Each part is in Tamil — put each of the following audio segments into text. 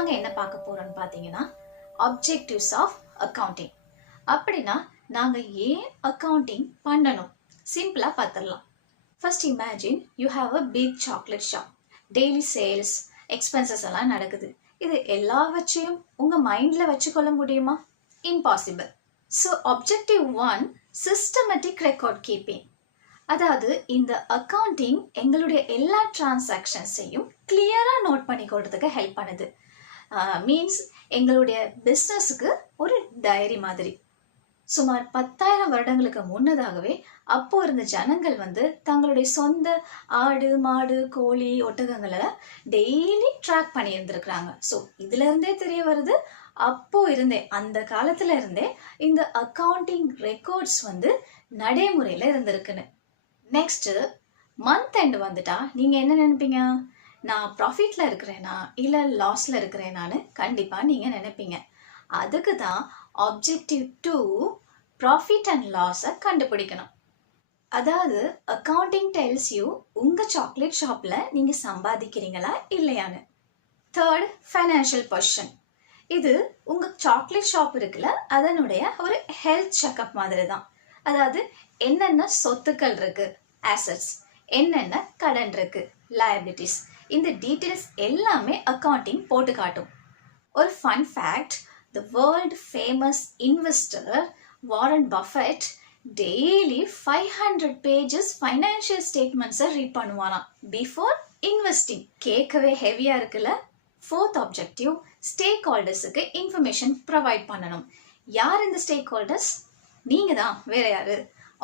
நாங்கள் என்ன பார்க்க போகிறோம்னு பார்த்தீங்கன்னா அப்ஜெக்டிவ்ஸ் ஆஃப் அக்கௌண்டிங். அப்படின்னா நாங்கள் ஏன் அக்கௌண்டிங் பண்ணணும் சிம்பிளாக பார்த்துடலாம். First imagine you have a big chocolate shop. Daily sales expenses எல்லாம் நடக்குது. இது எல்லாவற்றையும் உங்கள் மைண்டில் வச்சுக்கொள்ள முடியுமா? Impossible. So objective 1 systematic record keeping. அதாவது இந்த அக்கௌண்டிங் எங்களுடைய எல்லா டிரான்சாக்ஷன்ஸையும் கிளியராக நோட் பண்ணி கொடுறதுக்கு ஹெல்ப் பண்ணுது. மீன்ஸ் எங்களுடைய பிஸ்னஸுக்கு ஒரு டைரி மாதிரி. சுமார் 10,000 வருடங்களுக்கு முன்னதாகவே அப்போ இருந்த ஜனங்கள் தங்களுடைய சொந்த ஆடு மாடு கோழி ஒட்டகங்களை டெய்லி ட்ராக் பண்ணி இருந்திருக்கிறாங்க. ஸோ இதுல இருந்தே தெரிய வருது, அப்போ இருந்தே அந்த காலத்துல இருந்தே இந்த அக்கௌண்டிங் ரெக்கார்ட்ஸ் நடைமுறையில இருந்திருக்குன்னு. நெக்ஸ்ட் மந்த் எண்ட் வந்துட்டா நீங்க என்ன நினைப்பீங்க? நான் ப்ராஃபிட்ல இருக்கிறேனா இல்ல லாஸ்ல இருக்கிறேனான்னு கண்டிப்பா நீங்க நினைப்பீங்க. அதுக்கு தான் ஆப்ஜெக்டிவ் 2 ப்ராஃபிட் அண்ட் லாஸை கண்டுபிடிக்கணும். அதாவது அக்கௌண்டிங் டெல்ஸ் யூ உங்க சாக்லேட் ஷாப்ல நீங்க சம்பாதிக்கிறீங்களா இல்லையான்னு. Third financial position. இது உங்க சாக்லேட் ஷாப் இருக்குல்ல, அதனுடைய ஒரு ஹெல்த் செக்அப் மாதிரி தான். அதாவது என்னென்ன சொத்துக்கள் இருக்கு அசெட்ஸ், என்னென்ன கடன் இருக்கு லயபிலிட்டிஸ், இந்த டீட்டெயில்ஸ் எல்லாமே அக்கௌண்டிங் போட்டு காட்டும். ஒரு fun fact, the world famous investor Warren Buffett daily 500 pages financial ஸ்டேட்மெண்ட்ஸை ரீட் பண்ணுவானா பிஃபோர் இன்வெஸ்டிங். கேட்கவே ஹெவியா இருக்குல்ல. ஃபோர்த் ஆப்ஜெக்டிவ் ஸ்டேக் ஹோல்டர்ஸுக்கு இன்ஃபர்மேஷன் ப்ரொவைட் பண்ணணும். யார் இந்த ஸ்டேக் ஹோல்டர்ஸ்? நீங்க தான், வேற யாரு?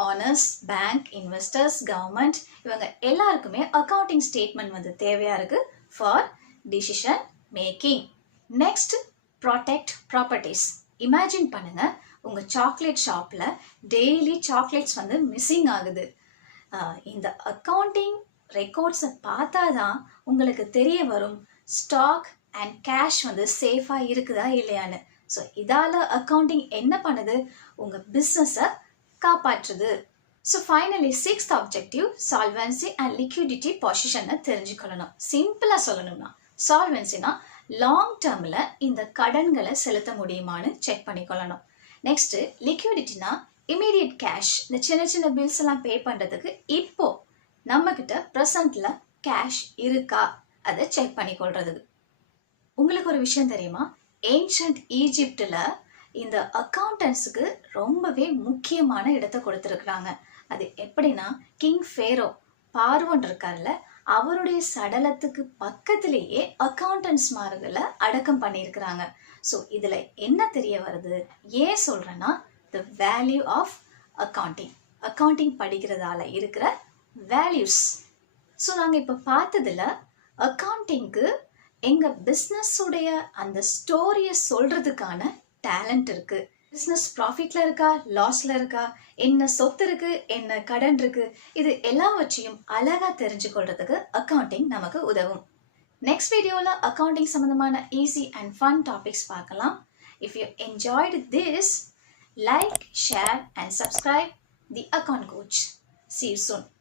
ஆனர்ஸ், பேங்க், இன்வெஸ்டர்ஸ், கவர்மெண்ட், இவங்க எல்லாருக்குமே அக்கௌண்டிங் ஸ்டேட்மெண்ட் தேவையா இருக்கு for decision making. Next protect properties. Imagine பண்ணுங்க, உங்க சாக்லேட் ஷாப்ல டெய்லி சாக்லேட்ஸ் மிஸ்ஸிங் ஆகுது. இந்த அக்கௌண்டிங் ரெக்கார்ட்ஸை பார்த்தாதான் உங்களுக்கு தெரிய வரும் ஸ்டாக் அண்ட் கேஷ் சேஃபா இருக்குதா இல்லையான்னு. ஸோ இதால அக்கௌண்டிங் என்ன பண்ணுது? உங்க பிஸ்னஸை காப்பாற்றுது. So finally sixth objective solvency and liquidity பொசிஷனை தெரிஞ்சுக்கொள்ளணும். சிம்பிளா சொல்லணும்னா சால்வன்சினா லாங் டேர்ம்ல இந்த கடன்களை செலுத்த முடியுமான்னு செக் பண்ணிக்கொள்ளணும். நெக்ஸ்ட் லிக்விடிட்டினா இமீடியட் கேஷ், இந்த சின்ன சின்ன பில்ஸ் எல்லாம் பே பண்றதுக்கு இப்போ நம்ம கிட்ட ப்ரெசன்ட்ல கேஷ் இருக்கா அதை செக் பண்ணிக்கொள்றது. உங்களுக்கு ஒரு விஷயம் தெரியுமா? ஏன்ஷியன்ட் ஈஜிப்டில் இந்த அக்கௌண்டன்ஸுக்கு ரொம்பவே முக்கியமான இடத்தை கொடுத்துருக்குறாங்க. அது எப்படின்னா, கிங் ஃபேரோ பார்வோன் இருக்கார்ல, அவருடைய சடலத்துக்கு பக்கத்திலேயே அக்கௌண்டன்ஸ்மார்களை அடக்கம் பண்ணியிருக்கிறாங்க. ஸோ இதில் என்ன தெரிய வருது, ஏன் சொல்கிறேன்னா, the value of accounting. Accounting படிக்கிறதால இருக்கிற வேல்யூஸ். ஸோ நாங்கள் இப்போ பார்த்ததுல அக்கௌண்டிங்க்கு எங்க பிஸ்னஸுடைய அந்த ஸ்டோரியை சொல்றதுக்கான டேலண்ட் இருக்கு. பிஸ்னஸ் ப்ராஃபிட்ல இருக்கா லாஸ்ல இருக்கா, என்ன சொத்து இருக்கு என்ன கடன் இருக்கு, இது எல்லாவற்றையும் அழகா தெரிஞ்சு கொள்றதுக்கு அக்கௌண்டிங் நமக்கு உதவும். நெக்ஸ்ட் வீடியோல அக்கௌண்டிங் சம்பந்தமான ஈஸி அண்ட் ஃபன் டாபிக்ஸ் பார்க்கலாம். If you enjoyed this, like, share and subscribe the account coach. See you soon.